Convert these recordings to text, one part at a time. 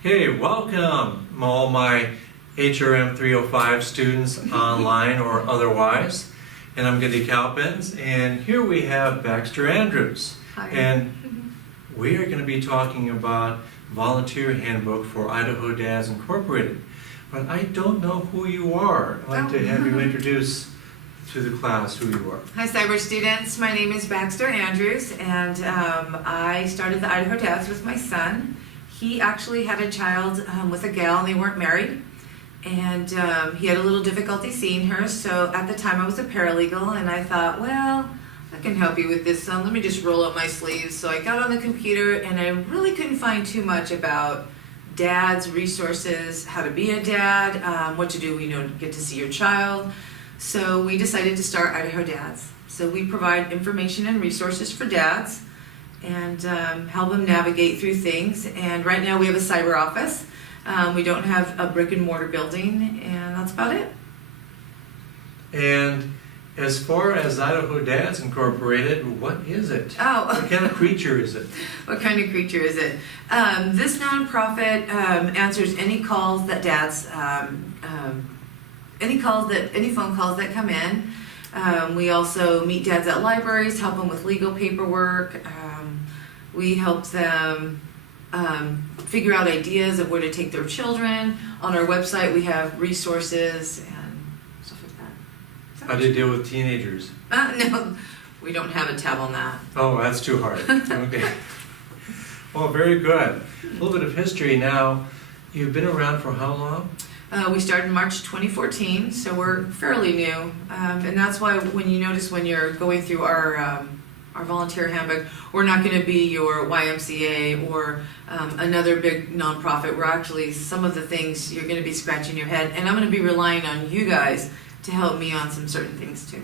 Hey, welcome all my HRM 305 students online or otherwise. And I'm Giddy Calpins, and here we have Baxter Andrews. Hi. And we are going to be talking about Volunteer Handbook for Idaho Dads Incorporated. But I don't know who you are. I'd like to have you introduce to the class who you are. Hi, cyber students. My name is Baxter Andrews, and I started the Idaho Dads with my son. He actually had a child with a gal, and they weren't married. And he had a little difficulty seeing her, so at the time I was a paralegal, and I thought, well, I can help you with this, son. Let me just roll up my sleeves. So I got on the computer, and I really couldn't find too much about dads, resources, how to be a dad, what to do, to get to see your child. So we decided to start Idaho Dads. So we provide information and resources for dads and help them navigate through things. And right now we have a cyber office. We don't have a brick and mortar building, and that's about it. And as far as Idaho Dads Incorporated, what is it? Oh. What kind of creature is it? What kind of creature is it? This nonprofit answers any calls that dads, any phone calls that come in. We also meet dads at libraries, help them with legal paperwork. We help them figure out ideas of where to take their children. On our website, we have resources and stuff like that. How do you deal with teenagers? No, we don't have a tab on that. Oh, that's too hard. Okay. Well, very good. A little bit of history now. You've been around for how long? We started in March 2014, so we're fairly new. And that's why when you notice when you're going through our volunteer handbook, we're not going to be your YMCA or another big nonprofit. We're actually, some of the things you're going to be scratching your head, and I'm going to be relying on you guys to help me on some certain things too.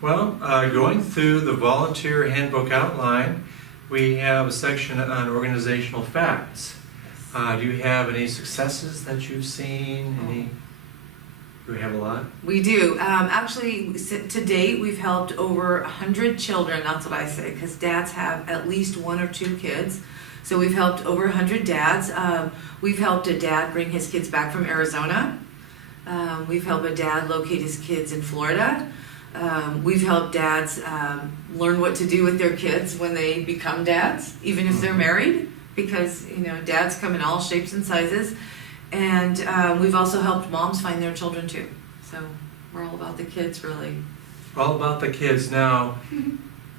Well, going through the volunteer handbook outline, we have a section on organizational facts. Do you have any successes that you've seen? Do we have a lot? We do. Actually, to date, we've helped over 100 children. That's what I say, because dads have at least one or two kids. So we've helped over 100 dads. We've helped a dad bring his kids back from Arizona. We've helped a dad locate his kids in Florida. We've helped dads learn what to do with their kids when they become dads, even if they're married, because dads come in all shapes and sizes. And we've also helped moms find their children too. So we're all about the kids, really. All about the kids. Now,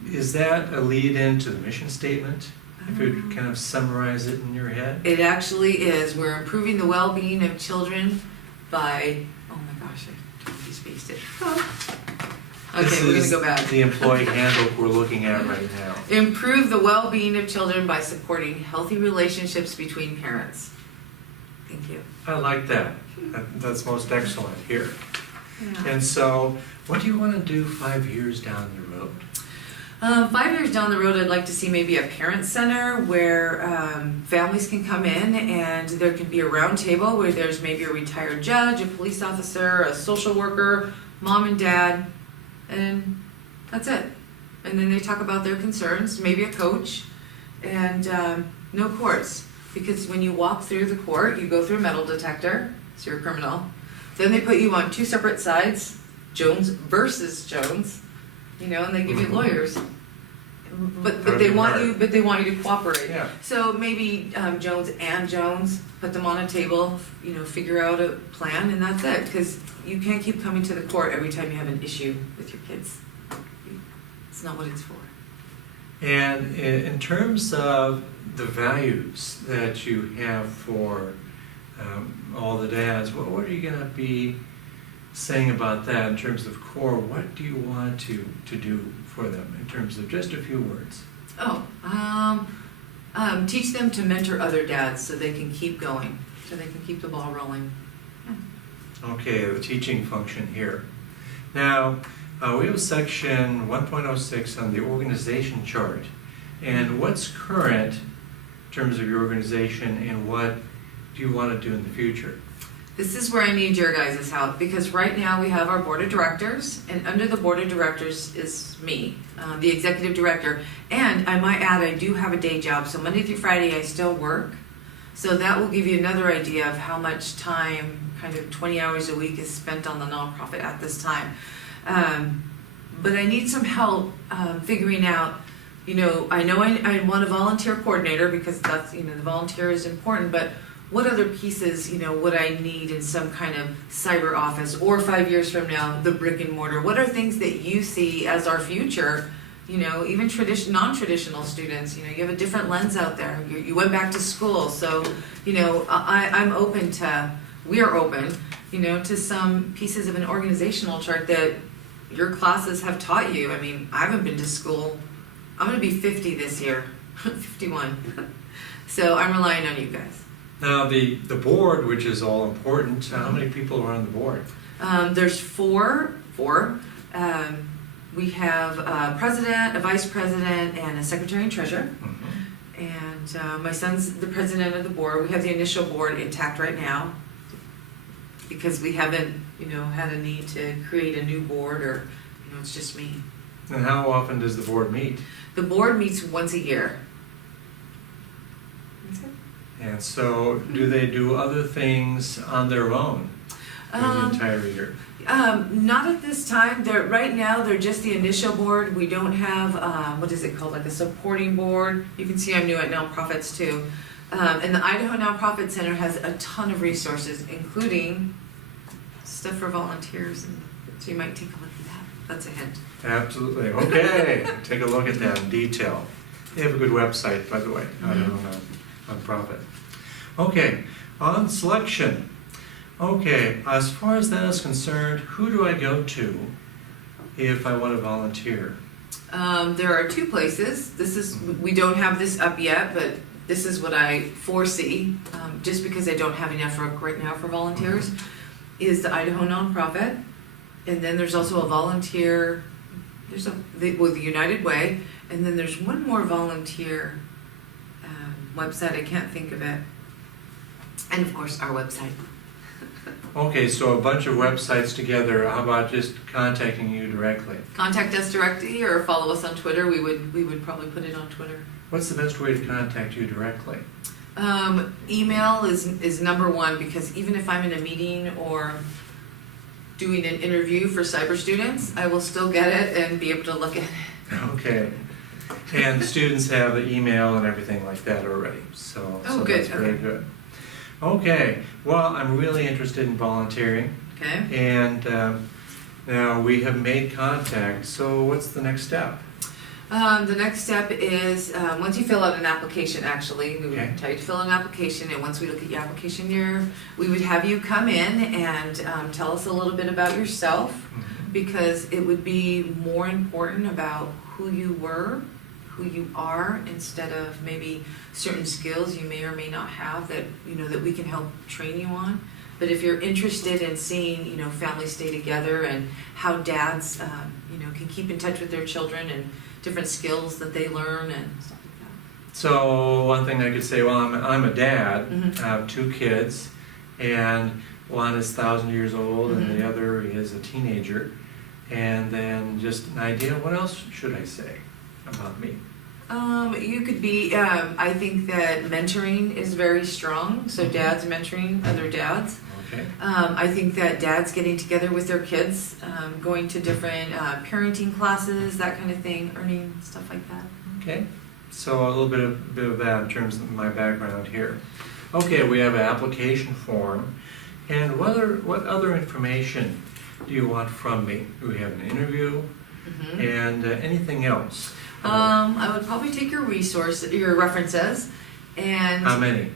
is that a lead into the mission statement? If you kind of summarize it in your head? It actually is. We're improving the well-being of children by, oh my gosh, I totally spaced it. Okay, we're going to go back. The employee handbook we're looking at right now. Improve the well-being of children by supporting healthy relationships between parents. Thank you. I like that. That's most excellent here. Yeah. And so, what do you want to do 5 years down the road? 5 years down the road, I'd like to see maybe a parent center where families can come in and there can be a round table where there's maybe a retired judge, a police officer, a social worker, mom and dad, and that's it. And then they talk about their concerns, maybe a coach, and no courts. Because when you walk through the court, you go through a metal detector, so you're a criminal. Then they put you on two separate sides, Jones versus Jones, and they give you lawyers. But they want you to cooperate. Yeah. So maybe Jones and Jones, put them on a table, figure out a plan, and that's it. Because you can't keep coming to the court every time you have an issue with your kids. It's not what it's for. And in terms of the values that you have for all the dads, what are you going to be saying about that in terms of core? What do you want to do for them in terms of just a few words? Teach them to mentor other dads so they can keep going, so they can keep the ball rolling. Yeah. Okay, the teaching function here. Now, we have section 1.06 on the organization chart. And what's current in terms of your organization, and what do you want to do in the future? This is where I need your guys' help, because right now we have our board of directors, and under the board of directors is me, the executive director. And I might add, I do have a day job, so Monday through Friday I still work. So that will give you another idea of how much time, kind of 20 hours a week, is spent on the nonprofit at this time. But I need some help figuring out, I know I want a volunteer coordinator because that's, the volunteer is important, but what other pieces, would I need in some kind of cyber office, or 5 years from now, the brick and mortar? What are things that you see as our future? Even non-traditional students, you have a different lens out there. You went back to school, so, I'm open to, we're open, to some pieces of an organizational chart that your classes have taught you. I mean, I haven't been to school. I'm going to be 50 this year, 51. So I'm relying on you guys. Now, the board, which is all important, how many people are on the board? There's four. We have a president, a vice president, and a secretary and treasurer. Mm-hmm. And my son's the president of the board. We have the initial board intact right now because we haven't, had a need to create a new board, or, it's just me. And how often does the board meet? The board meets once a year. That's it. And so, do they do other things on their own during the entire year? Not at this time. Right now, they're just the initial board. We don't have, what is it called, like a supporting board. You can see I'm new at nonprofits too. And the Idaho Nonprofit Center has a ton of resources, including stuff for volunteers. And so you might take a look at that. That's a hint. Absolutely. Okay. Take a look at that in detail. They have a good website, by the way. Mm-hmm. Idaho Nonprofit. Okay. On selection. Okay, as far as that is concerned, who do I go to if I want to volunteer? There are two places. We don't have this up yet, but this is what I foresee, just because I don't have enough work right now for volunteers, is the Idaho Nonprofit. And then there's also a volunteer, with the United Way, and then there's one more volunteer website, I can't think of it. And of course, our website. Okay, so a bunch of websites together. How about just contacting you directly? Contact us directly or follow us on Twitter. We would probably put it on Twitter. What's the best way to contact you directly? Email is number one, because even if I'm in a meeting or doing an interview for cyber students, I will still get it and be able to look at it. Okay. And the students have the email and everything like that already. So good. That's very good. Okay, well, I'm really interested in volunteering. Okay. And now we have made contact, so what's the next step? The next step is, once you fill out an application, actually, we Okay. would tell you to fill an application, and once we look at your application we would have you come in and tell us a little bit about yourself, because it would be more important about who you were, who you are, instead of maybe certain skills you may or may not have that, that we can help train you on. But if you're interested in seeing, families stay together and how dads, can keep in touch with their children and different skills that they learn and stuff like that. So one thing I could say, well, I'm a dad. Mm-hmm. I have 2 kids, and one is 1,000 years old, and the other is a teenager. And then just an idea, what else should I say about me? You could be, I think that mentoring is very strong, so dads mentoring other dads. Okay. I think that dads getting together with their kids, going to different parenting classes, that kind of thing, earning stuff like that. Okay. So a little bit of that in terms of my background here. Okay, we have an application form. And what other information do you want from me? Do we have an interview? Mm-hmm. And anything else? I would probably take your references, and How many?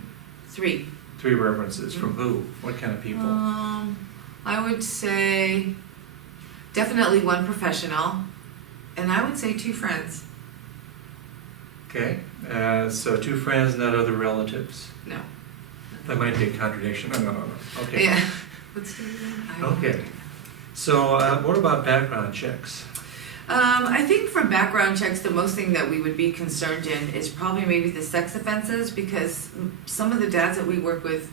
3. 3 references. From who? What kind of people? I would say definitely 1 professional, and I would say 2 friends. Okay. So 2 friends, not other relatives. No. That might be a contradiction. No. Okay. Yeah. Let's do that. Okay. So what about background checks? I think for background checks, the most thing that we would be concerned in is probably maybe the sex offenses, because some of the dads that we work with,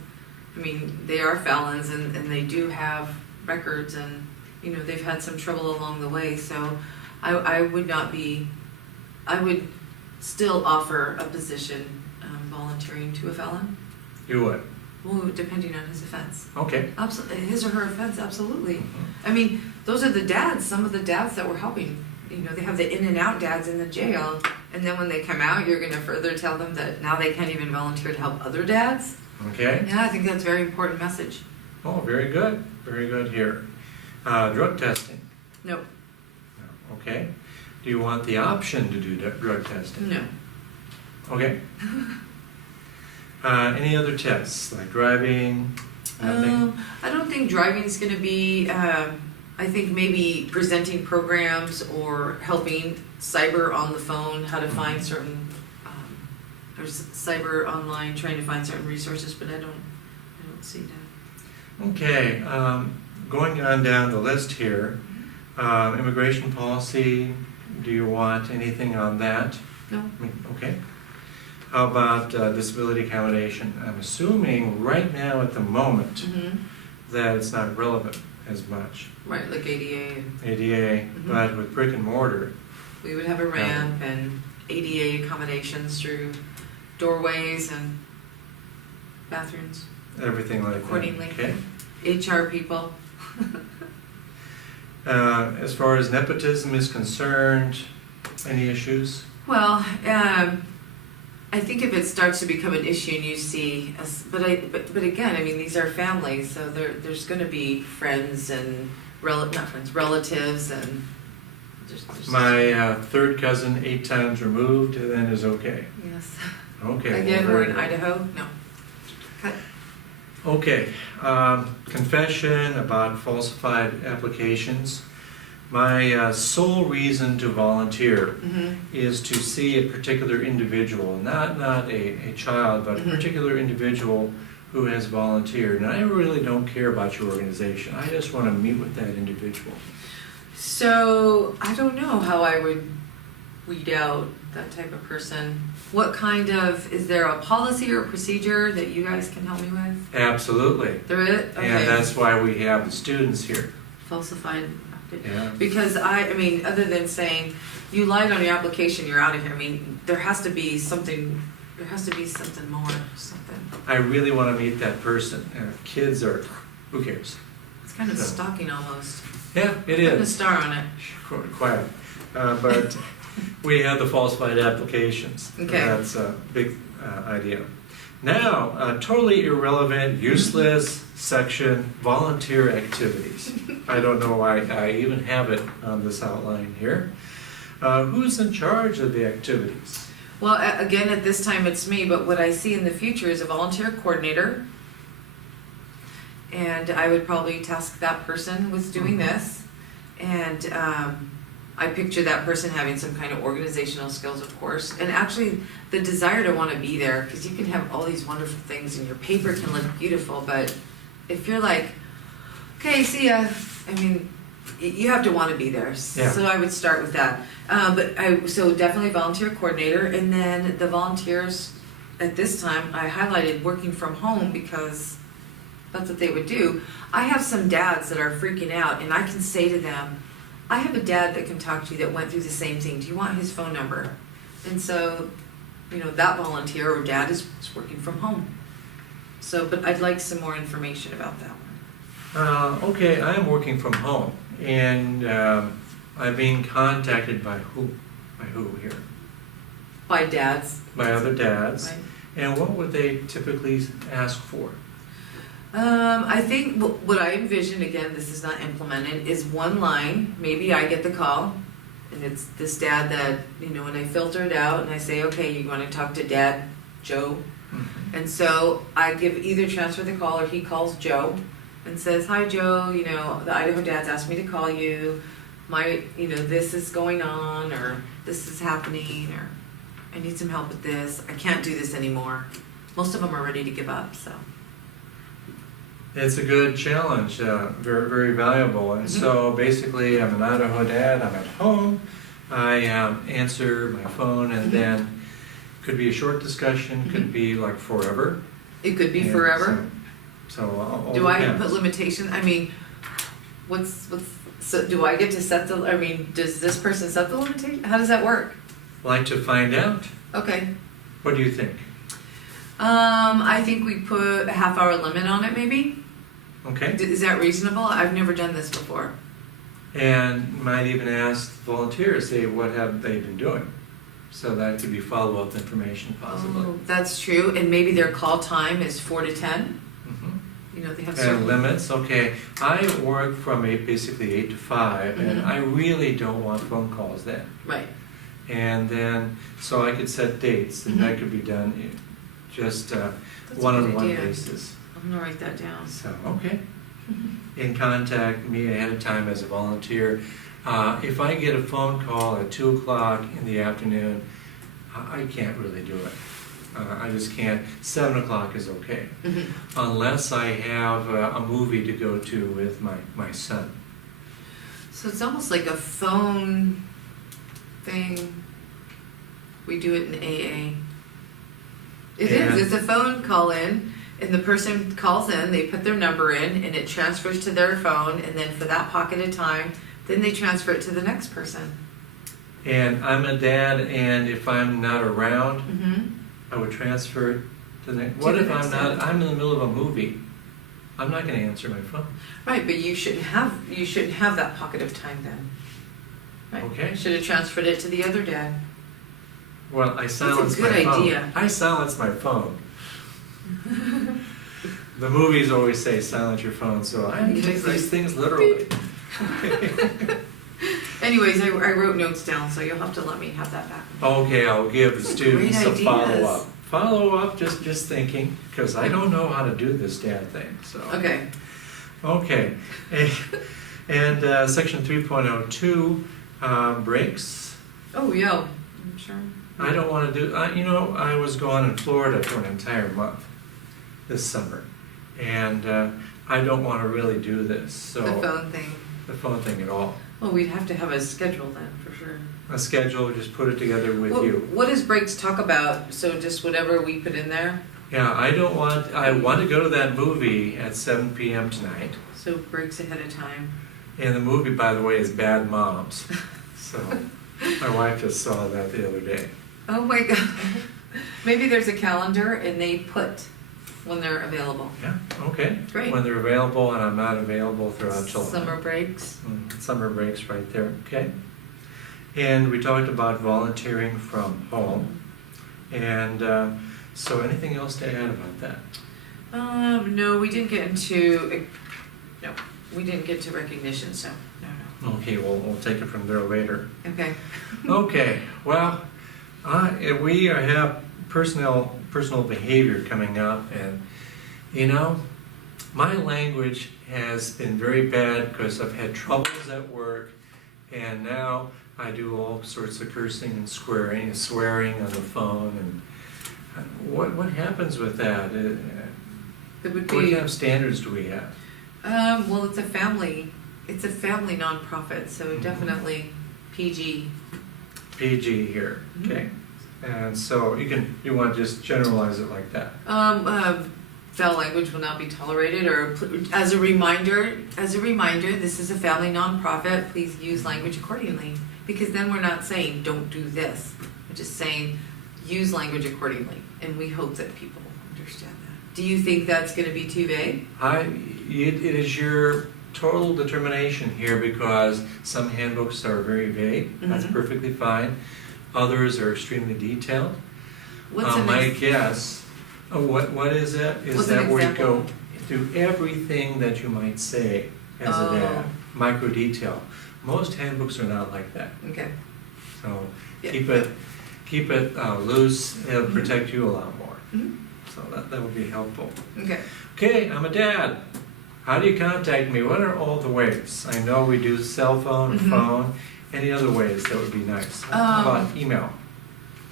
they are felons and they do have records, and they've had some trouble along the way. So I would still offer a position volunteering to a felon. You would? Well, depending on his offense. Okay. Absolutely, his or her offense, absolutely. Mhm. I mean, those are the dads, some of the dads that we're helping. You know, they have the in and out dads in the jail, and then when they come out, you're gonna further tell them that now they can't even volunteer to help other dads. Okay. Yeah, I think that's a very important message. Oh, very good. Very good here. Drug testing. No, No. Okay. Do you want the option to do drug testing? no. Okay. Any other tests, like driving? Nothing? I don't think driving's gonna be, I think maybe presenting programs or helping cyber on the phone, how to find certain, there's cyber online, trying to find certain resources, but I don't see that. Okay. Going on down the list here, immigration policy, do you want anything on that? No. Okay. How about disability accommodation? I'm assuming right now at the moment Mm-hmm. that it's not relevant as much. Right, like ADA, and ADA, but with brick and mortar, we would have a ramp and ADA accommodations through doorways and bathrooms, everything like Accordingly. that. Okay. HR people. As far as nepotism is concerned, any issues? Well, I think if it starts to become an issue and you see, but again, I mean, these are families, so there's going to be friends and relatives, and there's My third cousin 8 times removed, and then is okay. yes. Okay. Again, well, we're very in good. Idaho. No. Cut. Okay, confession about falsified applications. My sole reason to volunteer Mm-hmm. is to see a particular individual, not a child, but Mhm. a particular individual who has volunteered. And I really don't care about your organization. I just want to meet with that individual. So I don't know how I would weed out that type of person. What kind of, is there a policy or procedure that you guys can help me with? Absolutely. There is? Okay. And that's why we have the students here. Falsified. Yeah. Because I mean, other than saying, you lied on your application, you're out of here, I mean, there has to be something more, something. I really want to meet that person. And if kids are, who cares? It's kind of Yeah. stalking almost. Yeah, it Putting a is. star on it. Quiet. But we have the falsified applications. Okay. That's a big idea. Now, totally irrelevant, useless section, volunteer activities. I don't know why I even have it on this outline here. Who's in charge of the activities? Well, again, at this time it's me, but what I see in the future is a volunteer coordinator. And I would probably task that person with doing this. And I picture that person having some kind of organizational skills, of course, and actually the desire to want to be there, because you can have all these wonderful things and your paper can look beautiful, but if you're like, okay, see ya, I mean, you have to want to be there. Yeah. So I would start with that. So definitely volunteer coordinator, and then the volunteers at this time, I highlighted working from home because that's what they would do. I have some dads that are freaking out, and I can say to them, I have a dad that can talk to you that went through the same thing. Do you want his phone number? And so, you know, that volunteer or dad is working from home. So, but I'd like some more information about that one. Okay, I am working from home, and I'm being contacted by who? By who here? By dads, By other dads. right? And what would they typically ask for? I think what I envision, again, this is not implemented, is one line. Maybe I get the call, and it's this dad that, you know, when I filter it out and I say, okay, you want to talk to Dad Joe? Mhm. And so I either transfer the call or he calls Joe and says, hi Joe, you know, the Idaho dads asked me to call you. This is going on, or this is happening, or I need some help with this. I can't do this anymore. Most of them are ready to give up, so. It's a good challenge, very, very valuable. And so basically, I'm an Idaho dad, I'm at home, I answer my phone, and then could be a short discussion, could be like forever. It could be And forever. So all Do I depends. put limitation? I mean, so do I get to set does this person set the limitation? How does that work? Like to find out? Okay. What do you think? I think we put a half-hour limit on it, maybe. Okay? Is that reasonable? I've never done this before. And might even ask volunteers, say, what have they been doing? So that could be follow-up information possibly. Oh, that's true, and maybe their call time is 4 to 10. Mhm. You know, they have And certain limits, okay. I work from basically 8 to 5, and Mhm. I really don't want phone calls then. Right. And then, so I could set dates, and that could be done just That's a good one-on-one idea. basis. I'm gonna write that down. So, okay. And contact me ahead of time as a volunteer. If I get a phone call at 2 o'clock in the afternoon, I can't really do it. I just can't. 7 o'clock is okay. Mhm. Unless I have a movie to go to with my son. So it's almost like a phone thing. We do it in AA. It And- is. It's a phone call in, and the person calls in, they put their number in, and it transfers to their phone, and then for that pocket of time, then they transfer it to the next person. And I'm a dad, and if I'm not around, Mm-hmm. I would transfer it to the next. To What the if next I'm not? one. I'm in the middle of a movie. I'm not going to answer my phone. Right, but you shouldn't have that pocket of time then. Right. Okay. Should have transferred it to the other dad. Well, I silence good my phone. idea. I silence my phone. The movies always say silence your phone, so I Okay, take right. these things literally. Anyways, I wrote notes down, so you'll have to let me have that back. Okay, I'll give the students Great a ideas. follow-up. Follow-up, just thinking, because I don't know how to do this dad thing, so. Okay. Okay. And section 3.02, breaks. Oh, yeah, I'm sure. I don't want to do, I was gone in Florida for an entire month this summer. And I don't want to really do this, so. The phone thing. The phone thing at all. Well, we'd have to have a schedule then, for sure. A schedule, just put it together with you. What does breaks talk about? So just whatever we put in there? Yeah, I want to go to that movie at 7 p.m. tonight. So breaks ahead of time. And the movie, by the way, is Bad Moms. So my wife just saw that the other day. Oh my God. Maybe there's a calendar and they put when they're available. Yeah, okay. Great. When they're available and I'm not available throughout July. Summer breaks. Summer breaks right there, okay. And we talked about volunteering from home. And so anything else to add about that? No, we didn't get into, we didn't get to recognition, so, no. Okay, we'll take it from there later. Okay. Okay, well, we have personal behavior coming up, and my language has been very bad because I've had troubles at work, and now I do all sorts of cursing and swearing on the phone, and what happens with that? It would What kind be, of standards do we have? well, it's a family nonprofit, so definitely PG. PG here, okay? And so you want to just generalize it like that. Foul language will not be tolerated, or as a reminder, this is a family nonprofit, please use language accordingly. Because then we're not saying, don't do this. We're just saying, use language accordingly. And we hope that people understand that. Do you think that's gonna be too vague? It is your total determination here, because some handbooks are very vague. That's Mhm. perfectly fine. Others are extremely detailed. What's an My ex- guess, what is it? Is What's an that where you example? go through everything that you might say as a dad, micro detail. Most handbooks are not like that. Okay. So Yeah. keep it loose. It'll protect you a lot more. Mhm. So that would be helpful. Okay. Okay, I'm a dad. How do you contact me? What are all the ways? I know we do cell phone, Mhm. phone. Any other ways that would be nice? How about email?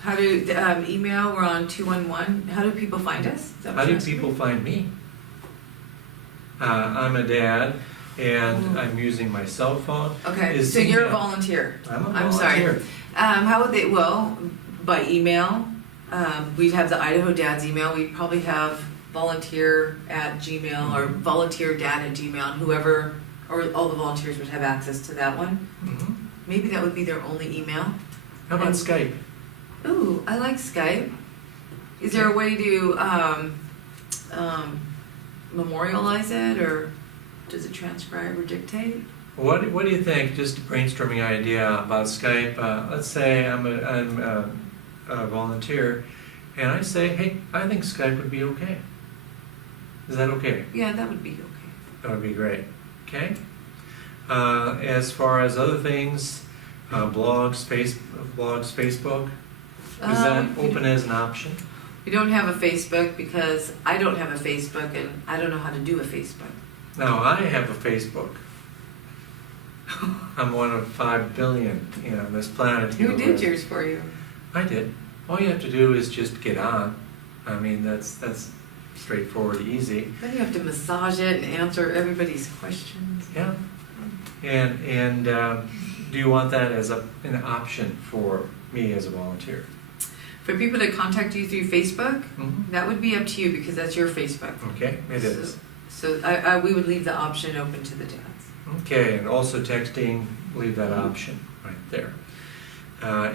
How do, email, we're on 211. How do people find us? Is that How what do you're asking? people find me? I'm a dad, and Oh. I'm using my cell phone. Okay, Is so you're a email- volunteer. I'm a I'm sorry. volunteer. How would they, well, by email, we'd have the Idaho Dad's email, we'd probably have volunteer@gmail or volunteerdad@gmail, and whoever, or all the volunteers would have access to that one. Mhm. Maybe that would be their only email. How about And- Skype? Ooh, I like Skype. Is there a way to memorialize it, or does it transcribe or dictate? What do you think? Just a brainstorming idea about Skype. Let's say I'm a volunteer, and I say, hey, I think Skype would be okay. Is that okay? Yeah, that would be okay. That would be great. Okay. As far as other things, blogs, Facebook, is that open as an option? We don't have a Facebook because I don't have a Facebook and I don't know how to do a Facebook. No, I have a Facebook. I'm one of 5 billion, on this planet. Who did yours for you? I did. All you have to do is just get on. I mean, that's straightforward, easy. Then you have to massage it and answer everybody's questions. Yeah. And do you want that as an option for me as a volunteer? For people to contact you through Facebook, Mm-hmm. that would be up to you because that's your Facebook. Okay, it is. So we would leave the option open to the dads. Okay, and also texting, leave that option right there.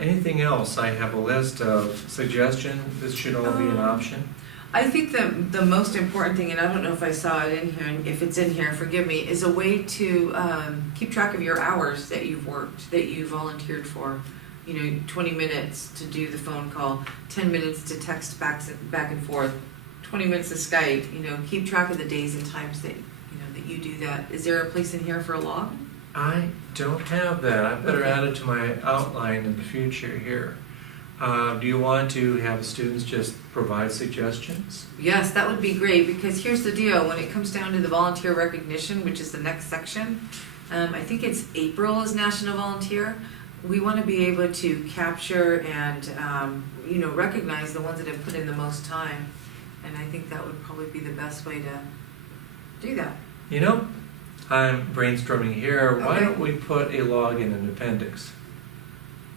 Anything else? I have a list of suggestions. This should all be an option. I think the most important thing, and I don't know if I saw it in here, and if it's in here, forgive me, is a way to keep track of your hours that you've worked, that you volunteered for. 20 minutes to do the phone call, 10 minutes to text back and forth, 20 minutes to Skype. Keep track of the days and times that that you do that. Is there a place in here for a log? I don't have that. I better add it to my outline in the future here. Do you want to have students just provide suggestions? Yes, that would be great, because here's the deal. When it comes down to the volunteer recognition, which is the next section, I think it's April is National Volunteer. We want to be able to capture and recognize the ones that have put in the most time, and I think that would probably be the best way to do that. I'm brainstorming here. Why Okay. don't we put a log in an appendix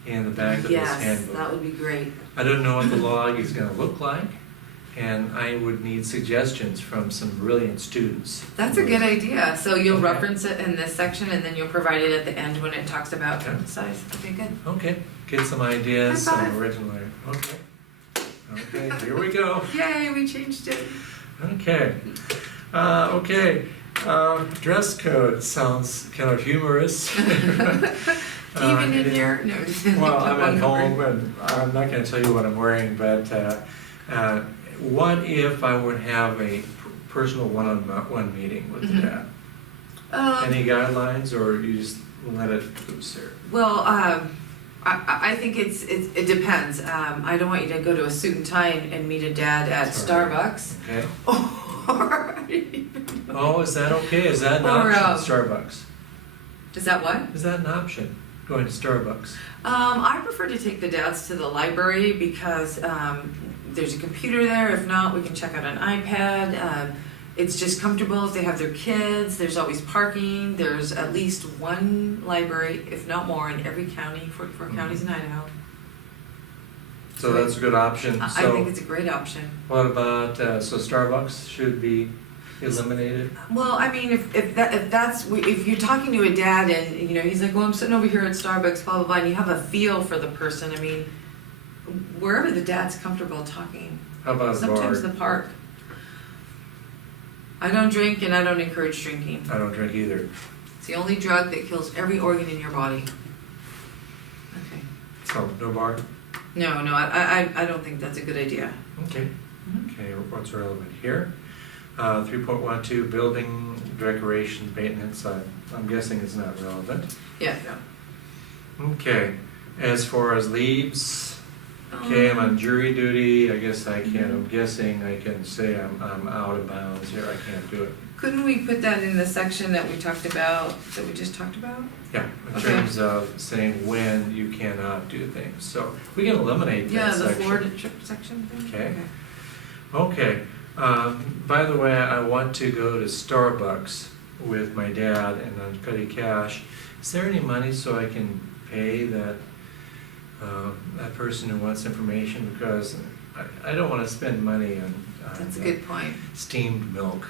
in the back of this handbook? Yes, that would be great. I don't know what the log is going to look like, and I would need suggestions from some brilliant students. That's a good idea. So you'll Okay. reference it in this section, and then you'll provide it at the end when it talks about Okay. size. Okay, good. Okay, get some ideas, High some five. original. Okay, here we go. Yay, we changed it. Okay. Dress code sounds kind of humorous. Even in your no. Well, I'm at One home word. and I'm not going to tell you what I'm wearing, but what if I would have a personal one-on-one meeting with the dad? Any guidelines, or you just let it loose there? Well, I think it depends. I don't want you to go to a suit and tie and meet a dad at Sorry. Starbucks. Okay. Or Oh, is that okay? Is that an Or, option? Starbucks. is that what? Is that an option? Going to Starbucks. I prefer to take the dads to the library because there's a computer there. If not, we can check out an iPad. It's just comfortable if they have their kids. There's always parking. There's at least one library, if not more, in every county, 44 counties in Idaho. So that's a good option. I So think it's a great option. what about, so Starbucks should be eliminated? Well, I mean, if you're talking to a dad and he's like, well, I'm sitting over here at Starbucks, blah blah blah, and you have a feel for the person. I mean, wherever the dad's comfortable talking. How about a bar? Sometimes the park. I don't drink and I don't encourage drinking. I don't drink either. It's the only drug that kills every organ in your body. Okay. So, no bar? No, I don't think that's a good idea. Okay. Mhm. Okay, what's relevant here? 3.12, building decoration maintenance. I'm guessing it's not relevant. Yeah, no. Okay, as far as leaves, okay, I'm on jury duty. I guess I can, I'm guessing I can say I'm out of bounds here. I can't do it. Couldn't we put that in the section that we talked about, that we just talked about? Yeah, in Okay. terms of saying when you cannot do things. So we can eliminate that Yeah, the section. Florida trip section thing? Okay. Okay. By the way, I want to go to Starbucks with my dad and then petty cash. Is there any money so I can pay that person who wants information? Because I don't want to spend money on That's a good point. steamed milk.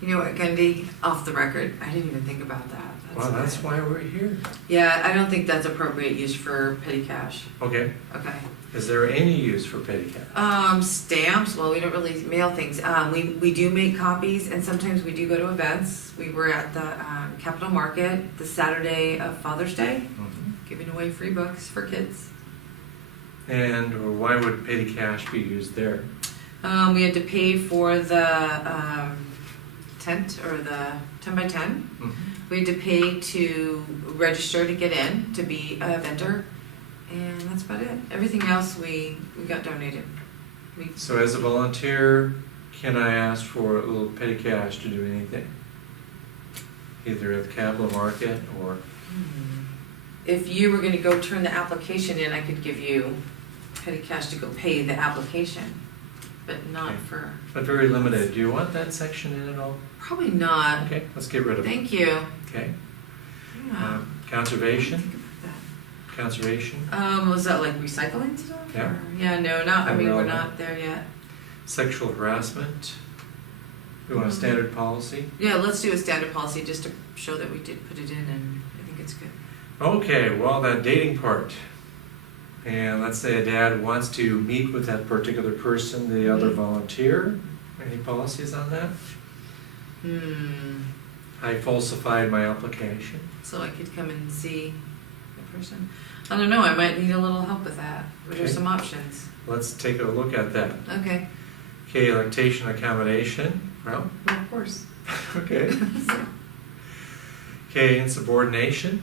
You know what, Gundy, off the record, I didn't even think about that. Well, that's good. why we're here. Yeah, I don't think that's appropriate use for petty cash. Okay. Okay. Is there any use for petty cash? Stamps, well, we don't really mail things. We do make copies, and sometimes we do go to events. We were at the Capital Market the Saturday of Father's Day, giving away free books for kids. And why would petty cash be used there? We had to pay for the tent, or the 10 by 10. We had to pay to register to get in, to be a vendor, and that's about it. Everything else we got donated. So as a volunteer, can I ask for a little petty cash to do anything? Either at the Capital Market or... If you were gonna go turn the application in, I could give you petty cash to go pay the application, but not Okay. for, But very limited. Do you want that section in at all? probably not. Okay, let's get rid of it. Thank you. Okay. Yeah. Conservation? Think about Conservation? that. Was that like recycling stuff? Yeah. Or- Yeah, no, not, I mean, we're Irrelevant. not there yet. Sexual harassment? You want a standard policy? Yeah, let's do a standard policy just to show that we did put it in, and I think it's good. Okay, well, that dating part. And let's say a dad wants to meet with that particular person, the other volunteer. Any policies on that? I falsified my application. So I could come and see the person. I don't know, I might need a little help with that. What are Okay. some options? Let's take a look at that. Okay, Okay, lactation accommodation. Well, well, of course. okay. Okay, insubordination.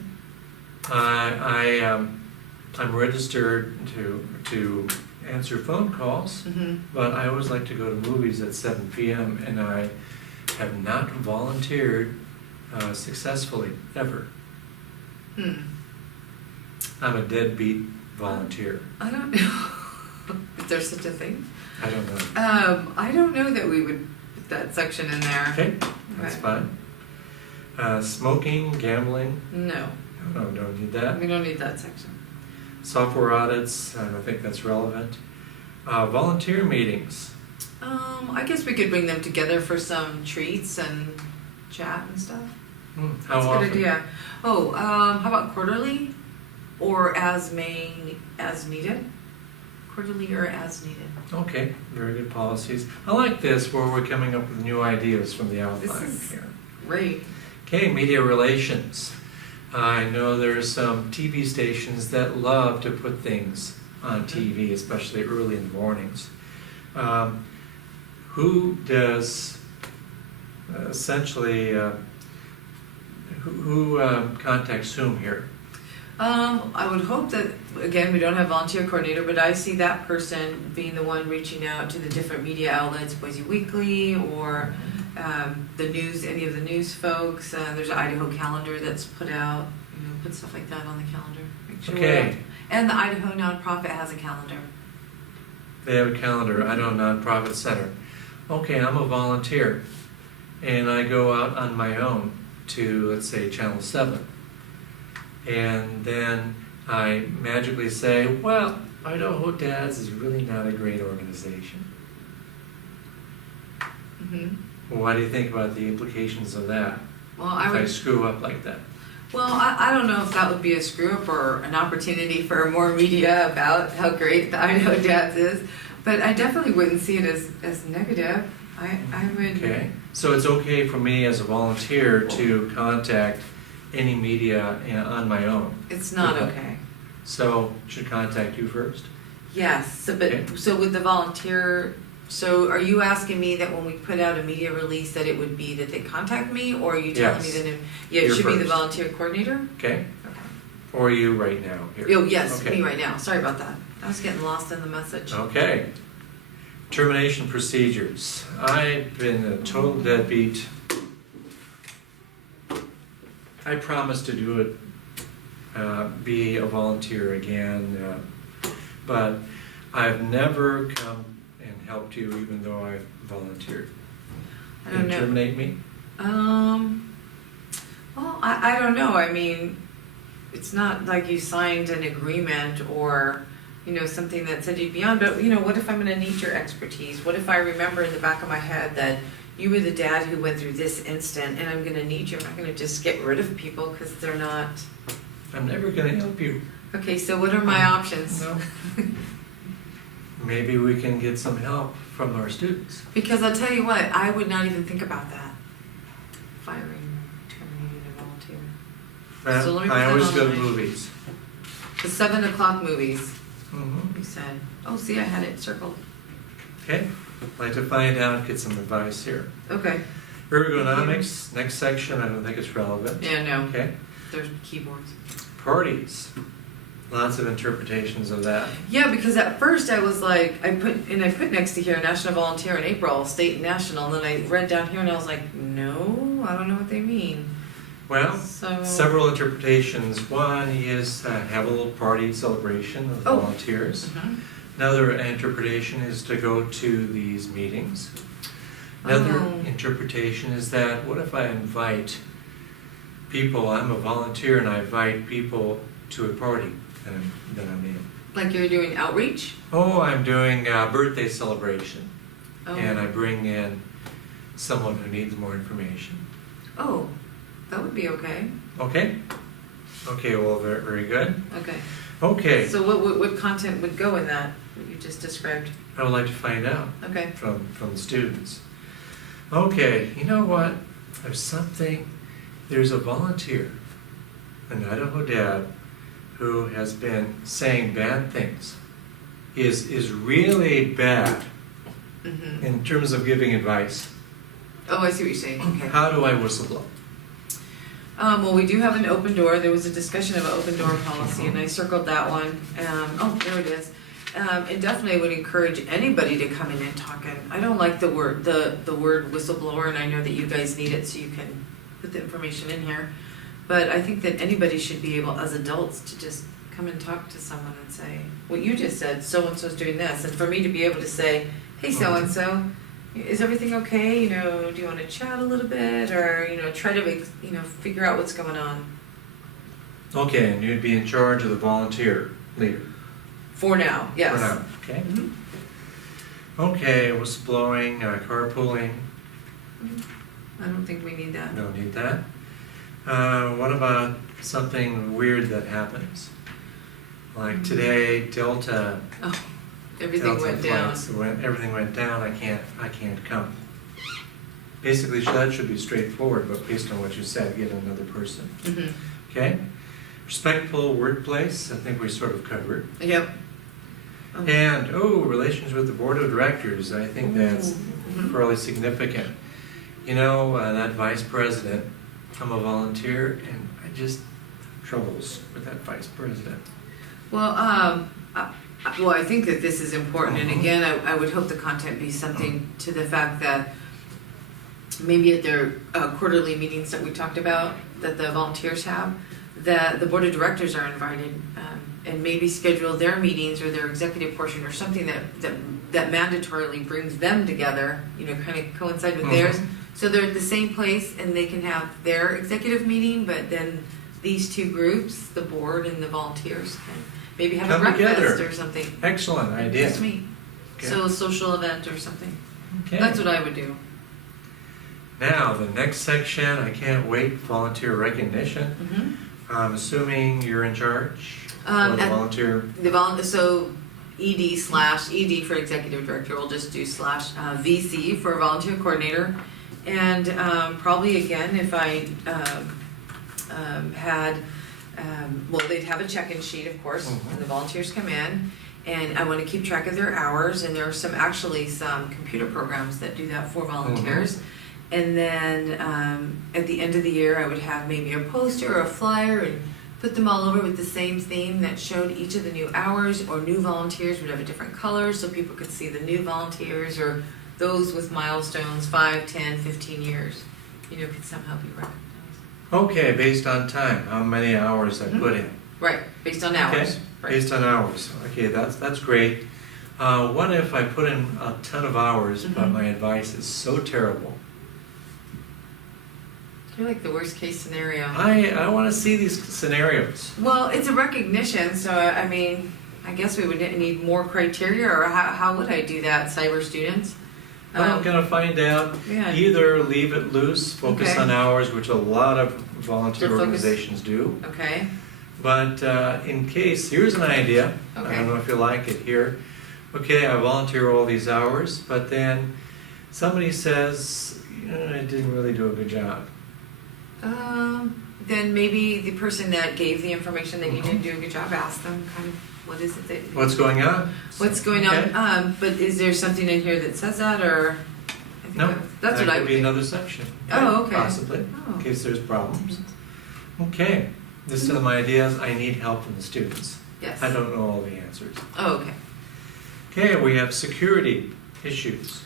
I'm registered to answer phone calls, but I always like to go to movies at 7 p.m. and I have not volunteered successfully, ever. I'm a deadbeat volunteer. I don't know. Is there such a thing? I don't know. I don't know that we would put that section in there. Okay, that's Okay. fine. Smoking, gambling, No, no, don't need that. we don't need that section. Software audits, I think that's relevant. Volunteer meetings. I guess we could bring them together for some treats and chat and stuff. How That's a often? good idea. Oh, how about quarterly, or as needed? Quarterly or as needed. Okay, very good policies. I like this where we're coming up with new ideas from the outline is- here. Great. Okay, media relations. I know there's some TV stations that love to put things on TV, especially early in the mornings. Who does essentially, who contacts whom here? I would hope that, again, we don't have volunteer coordinator, but I see that person being the one reaching out to the different media outlets, Boise Weekly, or the news, any of the news folks. There's an Idaho calendar that's put out, put stuff like that on the calendar. Make sure Okay. And the Idaho nonprofit has a calendar. They have a calendar, Idaho Nonprofit Center. Okay, I'm a volunteer, and I go out on my own to, let's say, Channel 7. And then I magically say, well, Idaho Dads is really not a great organization. What do you think about the implications of that, Well, if I screw up like that? Well, I don't know if that would be a screw up or an opportunity for more media about how great the Idaho Dads is, but I definitely wouldn't see it as negative. I would. Okay, so it's okay for me as a volunteer to contact any media on my own? It's not okay. So, should contact you first? Yes, so, but, Okay. so with the volunteer, so are you asking me that when we put out a media release that it would be that they contact me, or are you telling me Yes. that it You're should be the first. volunteer coordinator? Okay, Okay. or you right now here? Oh, yes, Okay. me right now. Sorry about that. I was getting lost in the message. Okay. Termination procedures. I've been a total deadbeat. I promise to do it, be a volunteer again, but I've never come and helped you even though I've volunteered. I don't Can you know. terminate me? Well, I don't know. I mean, it's not like you signed an agreement or, something that said you'd be on, but, what if I'm going to need your expertise? What if I remember in the back of my head that, you were the dad who went through this instant, and I'm gonna need you. I'm not gonna just get rid of people because they're not. I'm never gonna help you. Okay, so what are my options? No. Maybe we can get some help from our students. Because I'll tell you what, I would not even think about that. Firing, terminating a volunteer. So let me put I that always on go to my- movies. The 7 o'clock movies, Mhm. you said. Oh, see, I had it circled. Okay, like to find out, get some advice here. Okay. Ergonomics, next section, I don't think it's relevant. Yeah, no, Okay, there's keyboards. parties, lots of interpretations of that. Yeah, because at first I was like, I put next to here National Volunteer in April, state and national, and then I read down here and I was like, no, I don't know what they mean. Well, So several interpretations. One is have a little party celebration of Oh. volunteers. Mhm. Another interpretation is to go to these meetings. Another Oh. interpretation is that what if I invite people, I'm a volunteer and I invite people to a party that I'm in. Like you're doing outreach? Oh, I'm doing a birthday celebration Oh. and I bring in someone who needs more information. Oh, that would be okay. Okay? Okay, well, very, very good. Okay. Okay, So what content would go in that you just described? I would like to find out Okay. from the students. Okay, you know what? There's a volunteer, an Idaho dad, who has been saying bad things, is really bad Mm-hmm. in terms of giving advice. Oh, I see what you're saying. Okay. How do I whistleblow? Well, we do have an open door. There was a discussion of an open door policy, and I circled that one. Oh, there it is. And definitely would encourage anybody to come in and talk. And I don't like the word whistleblower, and I know that you guys need it so you can put the information in here. But I think that anybody should be able, as adults, to just come and talk to someone and say what you just said. So and so's doing this, and for me to be able to say, "Hey, so and so, is everything okay? You know, do you want to chat a little bit, or try to figure out what's going on?" Okay, and you'd be in charge of the volunteer leader For now, yes. for now, okay? Mhm. Okay, whistleblowing, carpooling, I don't think we need that. don't need that. What about something weird that happens? Like today, Delta Oh, everything went down. flights, everything went down, I can't come. Basically, that should be straightforward, but based on what you said, get another person. Mhm. Okay? Respectful workplace, I think we sort of covered. Yep. Oh. And, relations with the board of directors, I think that's Mhm. fairly significant. That vice president, I'm a volunteer, and I just troubles with that vice president. Well, I think that this is important, and again, I would hope the content be something to the fact that maybe at their quarterly meetings that we talked about, that the volunteers have, that the board of directors are invited, and maybe schedule their meetings or their executive portion or something that mandatorily brings them together, kind of coincide with theirs. So they're at the same place and they can have their executive meeting, but then these two groups, the board and the volunteers, can maybe have a Come breakfast together. or something. Excellent idea. Just me. Okay. So a social event or something. Okay. That's what I would do. Now, the next section, I can't wait, volunteer recognition. Mm-hmm. I'm assuming you're in charge? Or the at- volunteer? So ED for executive director, we'll just do /VC for volunteer coordinator. And probably again, if I had, they'd have a check-in sheet, of course, Mhm. when the volunteers come in. And I want to keep track of their hours, and there are some computer programs that do that for volunteers. And then at the end of the year, I would have maybe a poster or a flyer and put them all over with the same theme that showed each of the new hours, or new volunteers would have a different color so people could see the new volunteers, or those with milestones 5, 10, 15 years, could somehow be recognized. Okay, based on time, how many hours I put in. Right, based on hours. Okay, Right. based on hours. Okay, that's great. What if I put in a ton of hours, but Mhm. my advice is so terrible? You're like the worst case scenario. I want to see these scenarios. Well, it's a recognition, so I guess we would need more criteria, or how would I do that, cyber students? I'm going to find out. Yeah. Either leave it loose, focus Okay. on hours, which a lot of volunteer So focus- organizations do. Okay. But in case, here's an idea. I Okay. don't know if you like it here. Okay, I volunteer all these hours, but then somebody says, I didn't really do a good job. Then maybe the person that gave the information that you Mhm. didn't do a good job, ask them kind of what is it that What's going on? what's going Okay. on. But is there something in here that says that, or I think No, that's that what I could would be do. another section. Oh, okay. Possibly, Oh. in case there's problems. Okay, this is my ideas. I need help from the students. Yes. I don't know all the answers. Oh, okay. Okay, we have security issues.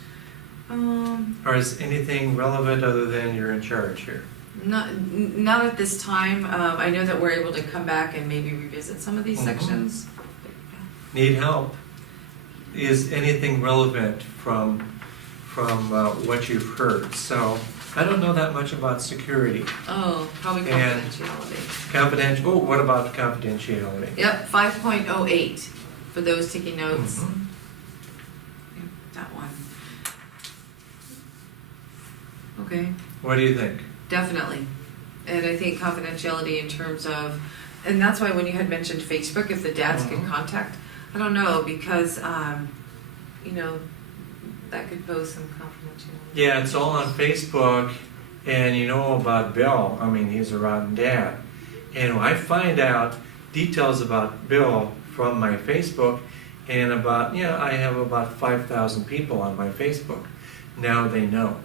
Um, Or is anything relevant other than you're in charge here? not at this time. I know that we're able to come back and maybe revisit some of these Mhm. sections. Need help? Is anything relevant from what you've heard? So I don't know that much about security. Oh, probably And- confidentiality. Confidential. Oh, what about confidentiality? Yep, 5.08 for those taking notes. Mhm. Yep, that one. Okay, What do you think? definitely. And I think confidentiality in terms of, and that's why when you had mentioned Facebook, if the dads can Mhm. contact, I don't know, because, that could pose some confidentiality. Yeah, it's all on Facebook, and you know about Bill. I mean, he's a rotten dad. And I find out details about Bill from my Facebook, and I have about 5,000 people on my Facebook. Now they know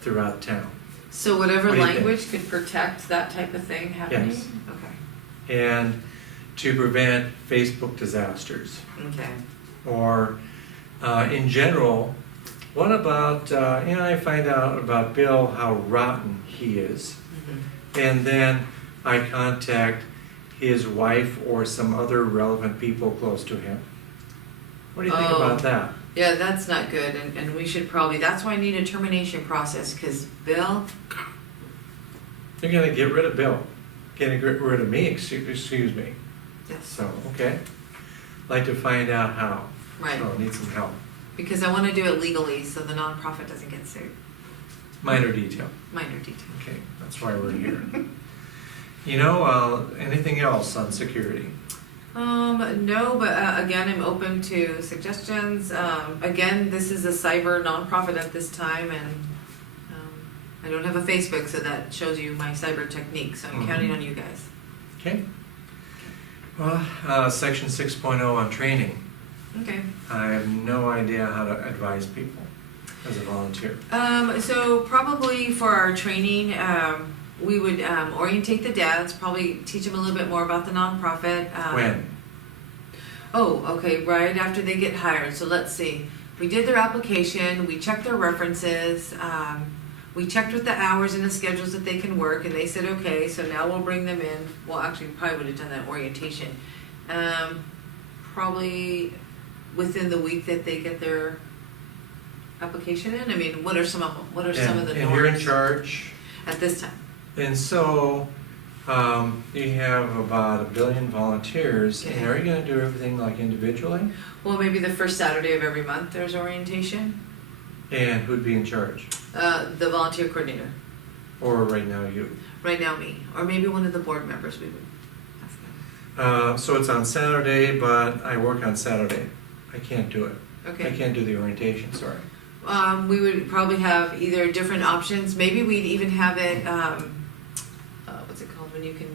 throughout town. So whatever What do you think? language could protect that type of thing happening? Yes. Okay. And to prevent Facebook disasters. Okay. Or in general, what about, I find out about Bill, how rotten he is. Mhm. And then I contact his wife or some other relevant people close to him. What do you think Oh. about that? Yeah, that's not good, and we should probably, that's why I need a termination process, because Bill, They're going to get rid of Bill. Get rid of me, excuse me. yes, So, okay. Like to find out how. right, So, need some help. because I want to do it legally so the nonprofit doesn't get sued. Minor detail. Minor detail. Okay, that's why we're here. Anything else on security? No, but again, I'm open to suggestions. Again, this is a cyber nonprofit at this time, and I don't have a Facebook, so that shows you my cyber technique, so I'm Mhm. counting on you guys. Okay. Well, section 6.0 on training. Okay. I have no idea how to advise people as a volunteer. So probably for our training, we would orientate the dads, probably teach them a little bit more about the nonprofit. When? Oh, okay, right after they get hired. So let's see. We did their application, we checked their references, we checked with the hours and the schedules that they can work, and they said, okay, so now we'll bring them in. Well, actually, we probably would have done that orientation. Probably within the week that they get their application in. I mean, what are some of the And you're in norms charge. at this time? And so, you have about 1 billion volunteers, and are you going to do everything like individually? Well, maybe the first Saturday of every month there's orientation. And who'd be in charge? The volunteer coordinator. Or right now you? Right now, me, or maybe one of the board members. We would ask them. So it's on Saturday, but I work on Saturday. I can't do it. I Okay. can't do the orientation, sorry. We would probably have either different options. Maybe we'd even have it. What's it called when you can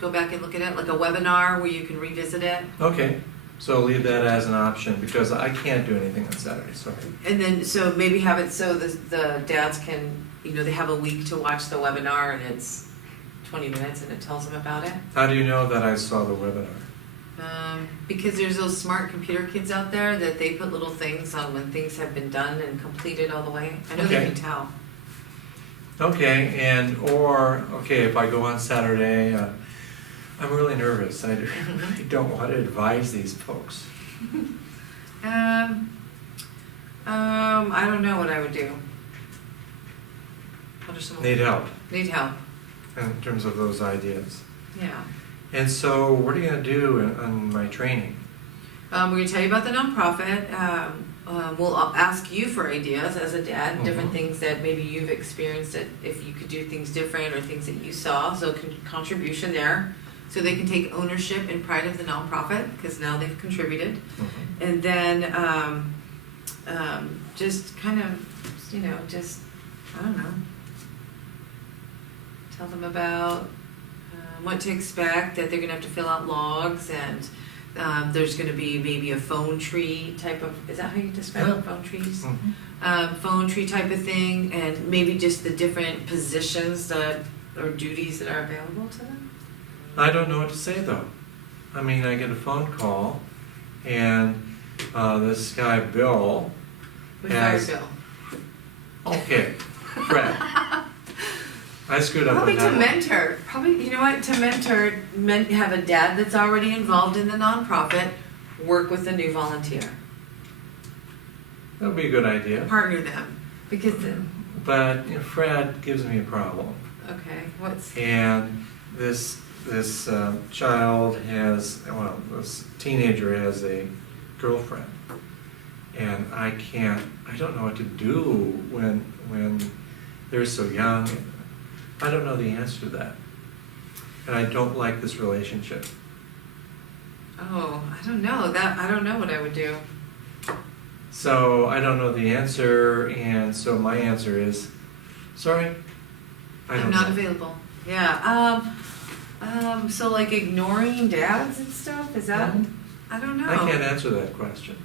go back and look at it, like a webinar where you can revisit it. Okay, so leave that as an option, because I can't do anything on Saturday, sorry. And then, so maybe have it so the dads can, they have a week to watch the webinar, and it's 20 minutes and it tells them about it. How do you know that I saw the webinar? Because there's those smart computer kids out there that they put little things on when things have been done and completed all the way. I know they Okay. can tell. Okay, if I go on Saturday, I'm really nervous. I don't want to advise these folks. I don't know what I would do. What are some? Need help Need help. in terms of those ideas. Yeah. And so what are you going to do on my training? We're going to tell you about the nonprofit. we'll ask you for ideas as a dad, different Mhm. things that maybe you've experienced, that if you could do things different or things that you saw, so contribution there. So they can take ownership and pride of the nonprofit, because now they've contributed. Mhm. And then just kind of, just, I don't know, tell them about what to expect, that they're going to have to fill out logs, and there's going to be maybe a phone tree type of, is that how you describe Yeah. phone trees? Mhm. Phone tree type of thing, and maybe just the different positions that or duties that are available to them. I don't know what to say though. I mean, I get a phone call, and this guy Bill With has. Fire Bill. Okay, Fred. I screwed up Probably on to that one. mentor. Probably, you know what? To mentor, have a dad that's already involved in the nonprofit work with a new volunteer, That would be a good idea. partner them, because then, But Fred gives me a problem. okay, what's And this child has, well, this teenager has a girlfriend, and I don't know what to do when they're so young. I don't know the answer to that, and I don't like this relationship. Oh, I don't know that. I don't know what I would do. So I don't know the answer, and so my answer is, sorry, I I'm don't not know. available. Yeah. So like ignoring dads and stuff. Is that? No. I don't know. I can't answer that question.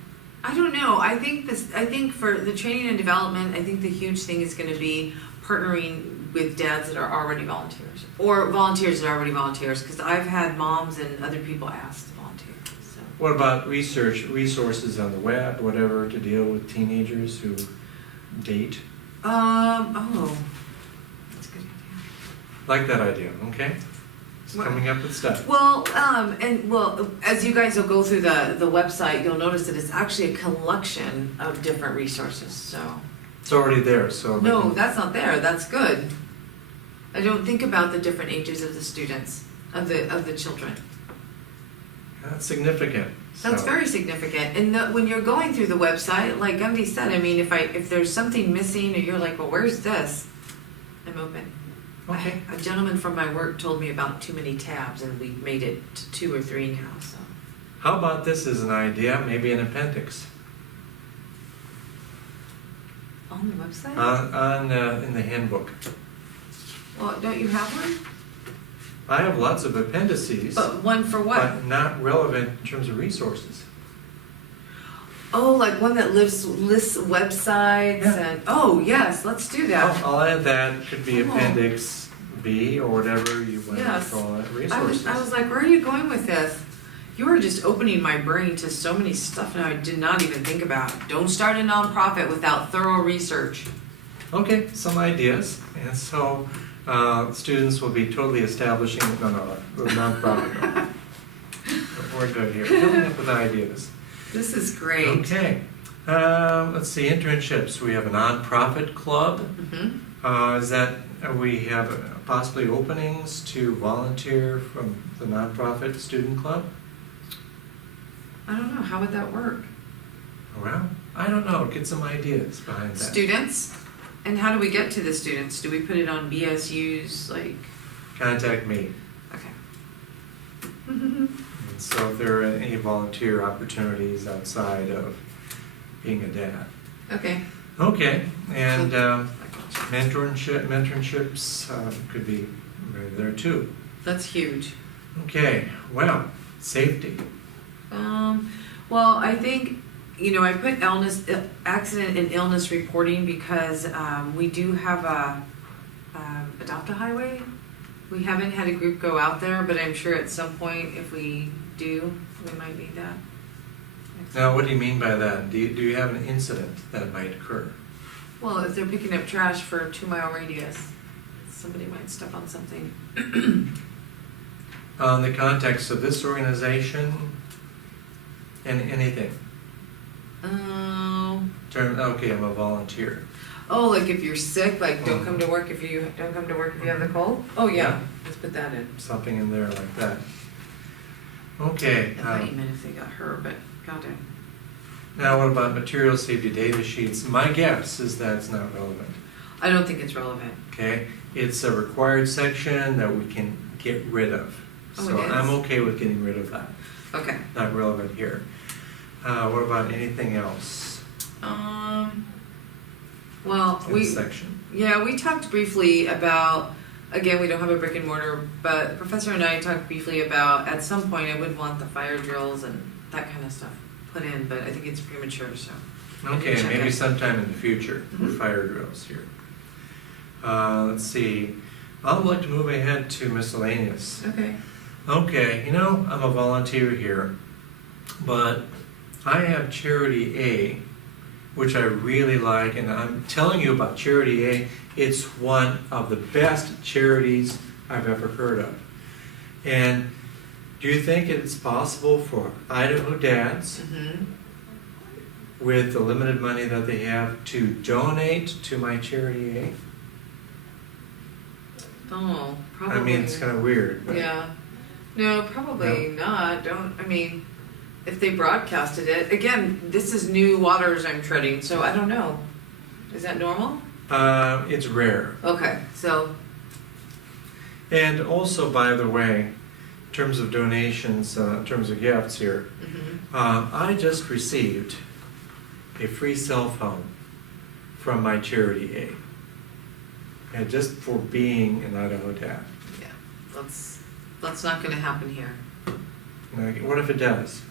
I don't know. I think for the training and development, I think the huge thing is going to be partnering with dads that are already volunteers, or volunteers that are already volunteers. Because I've had moms and other people ask to volunteer. So. What about resources on the web, whatever, to deal with teenagers who date? Oh, that's a good idea. Like that idea, okay? Just What? coming up with stuff. Well, as you guys will go through the website, you'll notice that it's actually a collection of different resources. So. It's already there, so. they No, can- that's not there. That's good. I don't think about the different ages of the students, of the children. That's significant. That's so. very significant. And when you're going through the website, like Gumby said, I mean, if there's something missing, or you're like, well, where's this? I'm open. Okay. A gentleman from my work told me about too many tabs, and we made it to 2 or 3 now. So. How about this as an idea, maybe an appendix? On the website? In the handbook. Well, don't you have one? I have lots of appendices, But one for what? but not relevant in terms of resources. Oh, like one that lists websites Yeah. and, oh, yes, let's do that. I'll add that, could be Oh. appendix B or whatever you want to Yes. call it, I resources. was like, where are you going with this? You were just opening my brain to so many stuff that I did not even think about. Don't start a nonprofit without thorough research. Okay, some ideas, and so students will be totally establishing, the nonprofit. We're good here, coming up with ideas. This is great. Okay, let's see, internships, we have a nonprofit club. Mhm. Is that, we have possibly openings to volunteer from the nonprofit student club? I don't know, how would that work? Well, I don't know, get some ideas behind that. Students? And how do we get to the students? Do we put it on BSU's, like, Contact me. okay. And so if there are any volunteer opportunities outside of being a dad. Okay. Okay, and I gotcha. mentorships could be maybe there too. That's huge. Okay, well, safety. Well, I think, I put accident and illness reporting because we do have adopt a highway. We haven't had a group go out there, but I'm sure at some point, if we do, we might need that. Now, what do you mean by that? Do you have an incident that might occur? Well, if they're picking up trash for a 2-mile radius, somebody might step on something. The context of this organization and anything. Okay, I'm a volunteer. Oh, like if you're sick, like don't come to work if you have the cold? Oh, yeah, let's put that in. Something in there like that. Okay. I thought you meant if they got hurt, but got it. Now, what about material safety data sheets? My guess is that's not relevant, I don't think it's relevant. okay? It's a required section that we can get rid of. Oh, So it is? I'm okay with getting rid of that. Okay. Not relevant here. What about anything else Well, in this section? we talked briefly about, again, we don't have a brick and mortar, but Professor and I talked briefly about, at some point, I would want the fire drills and that kind of stuff put in, but I think it's premature, so. Okay, check maybe it. sometime in the future for Mhm. fire drills here. Let's see. I would like to move ahead to miscellaneous. Okay. Okay, I'm a volunteer here, but I have Charity A, which I really like, and I'm telling you about Charity A. It's one of the best charities I've ever heard of. And do you think it's possible for Idaho dads, Mm-hmm. with the limited money that they have, to donate to my Charity A? Oh, probably. I mean, it's kind of weird, but Yeah. No, probably not. If they broadcasted it, again, this is new waters I'm treading, so I don't know. Is that normal? it's rare. Okay, so, And also, by the way, in terms of donations, in terms of gifts here, I just received a free cell phone from my Charity A. And just for being an Idaho dad. yeah, that's not gonna happen here. What if it does?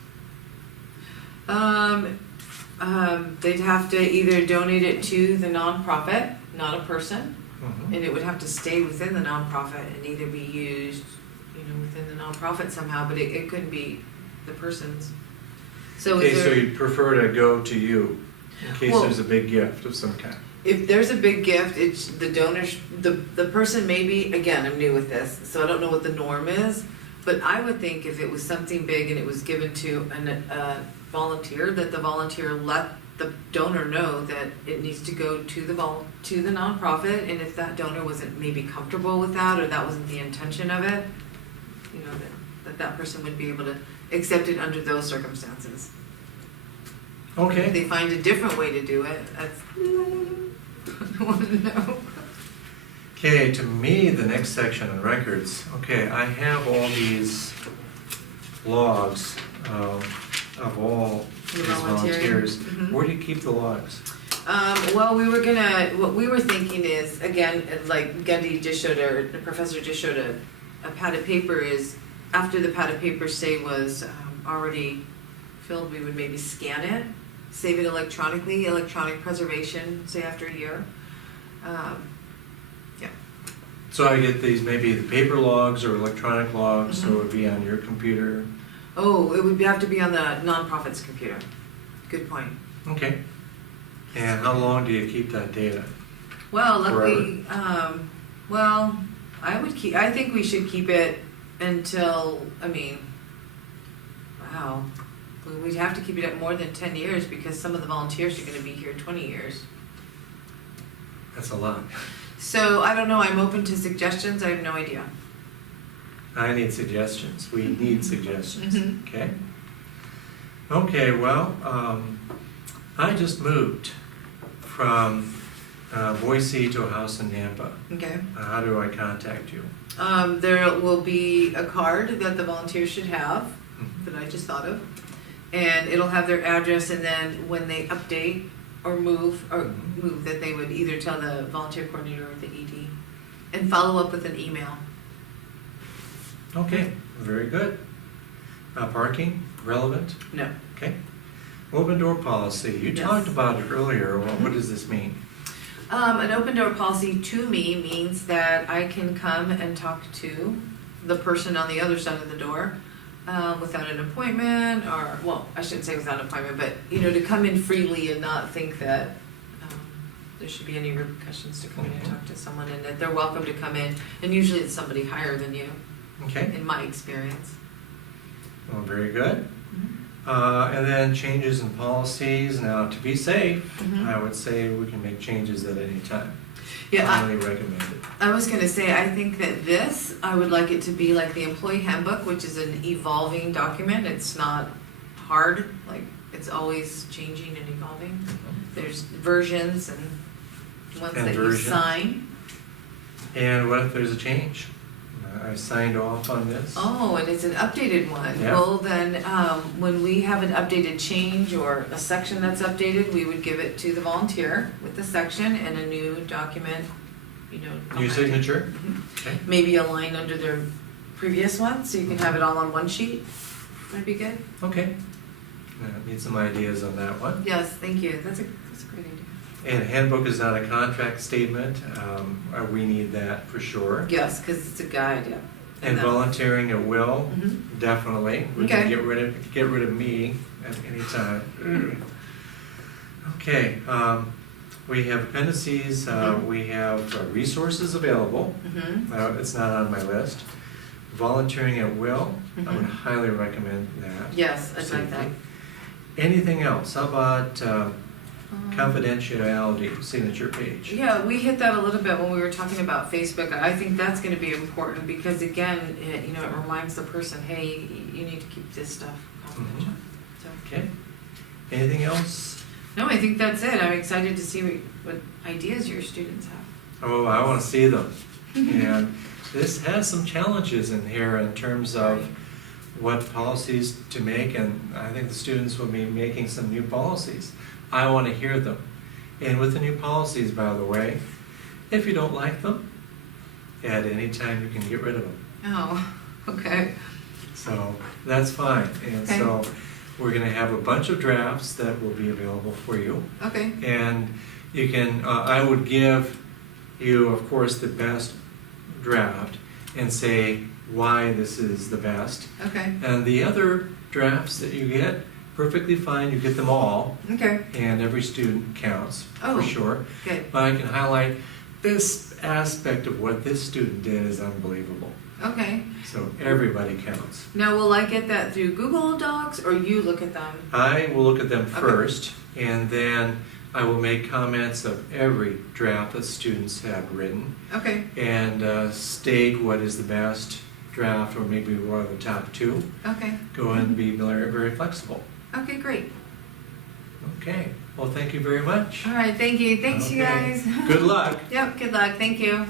They'd have to either donate it to the nonprofit, not a person, Mhm. and it would have to stay within the nonprofit and either be used, within the nonprofit somehow, but it couldn't be the person's. So Okay, is so there, you'd prefer to go to you in case Well- there's a big gift of some kind. if there's a big gift, it's the donor, the person maybe, again, I'm new with this, so I don't know what the norm is, but I would think if it was something big and it was given to a volunteer, that the volunteer let the donor know that it needs to go to the nonprofit, and if that donor wasn't maybe comfortable with that, or that wasn't the intention of it, that person would be able to accept it under those circumstances. If Okay. they find a different way to do it, that's, I don't want to know. Okay, to me, the next section on records, okay, I have all these logs of all The these volunteering. volunteers. Mhm. Where do you keep the logs? Well, what we were thinking is, again, like Gundy just showed, the professor just showed a pad of paper is, after the pad of paper, say, was already filled, we would maybe scan it, save it electronically, electronic preservation, say after a year. So I get these, maybe the paper logs or electronic logs, so Mhm. it would be on your computer. Oh, it would have to be on the nonprofit's computer. Good point. Okay. And how long do you keep that data? Well, luckily, I think we should keep it until, wow. We'd have to keep it at more than 10 years because some of the volunteers are gonna be here 20 years. That's a lot. So, I don't know, I'm open to suggestions, I have no idea. I need suggestions. We need suggestions. Mhm. Okay. Okay, well, I just moved from Boise to a house in Nampa. Okay. How do I contact you? There will be a card that the volunteers should have, Mhm. that I just thought of. And it'll have their address, and then when they update or move, that they would either tell the volunteer coordinator or the ED, and follow up with an email. Okay, very good. Parking, relevant? No. Okay. Open door policy. You Yes. talked about it earlier. Well, what does this mean? An open door policy to me means that I can come and talk to the person on the other side of the door without an appointment, or, well, I shouldn't say without an appointment, but, to come in freely and not think that there should be any repercussions to come in and talk to someone, and that they're welcome to come in, and usually it's somebody higher than you, Okay. in my experience. Well, very good. And then changes in policies. Now, to be safe, Mhm. I would say we can make changes at any time. Yeah, Highly recommended. I was gonna say, I think that I would like it to be like the employee handbook, which is an evolving document. It's not hard, like, it's always changing and evolving. There's versions and ones And that versions. you sign. And what if there's a change? I signed off on this. Oh, and it's an updated one. Yeah. Well, then, when we have an updated change or a section that's updated, we would give it to the volunteer with the section and a new document, New behind it. signature? Mhm. Okay. Maybe a line under their previous one, so you can have it all on one sheet. That'd be good. Okay. Need some ideas on that one. Yes, thank you. That's a great idea. And handbook is not a contract statement. We need that for sure. Yes, because it's a guide, yeah. And then- volunteering at will, Mhm. definitely. We can Okay. get rid of me at any time. Okay, we have appendices, we have resources available. Mhm. It's not on my list. Volunteering at will, I would Mhm. highly recommend that. Yes, I'd like that. Safety. Anything else? How about Um, confidentiality, signature page? Yeah, we hit that a little bit when we were talking about Facebook. I think that's gonna be important because again, it reminds the person, hey, you need to keep this stuff confidential. So, Okay. Anything else? no, I think that's it. I'm excited to see what ideas your students have. Oh, I want to see them. And this has some challenges in here in terms of what policies to make, and I think the students will be making some new policies. I want to hear them. And with the new policies, by the way, if you don't like them, at any time you can get rid of them. Oh, okay. So that's fine. And Okay. so we're going to have a bunch of drafts that will be available for you. Okay. And you can, I would give you, of course, the best draft and say why this is the best. Okay. And the other drafts that you get, perfectly fine, you get them all, Okay. and every student counts, Oh. for sure. Good. But I can highlight this aspect of what this student did is unbelievable. Okay. So everybody counts. Now, will I get that through Google Docs or you look at them? I will look at them Okay. first, and then I will make comments of every draft that students have written, Okay. and state what is the best draft, or maybe one of the top two. Okay. Go and be very, very flexible. Okay, great. Okay, well, thank you very much. All right, thank you. Thanks, you Okay. guys. Good luck. Yep, good luck. Thank you.